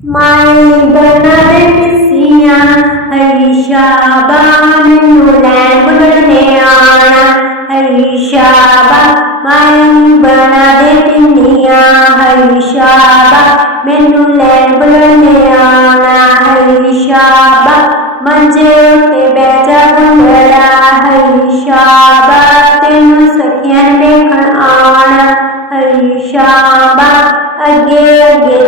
सिया हरि शबा मीनू लेब भ हरि शाबा मय बन्या हरि शाबा मीनू लेब भ्याना हरि शाब मञेटिबेजा हरि शाब तख्या हरि अगे गे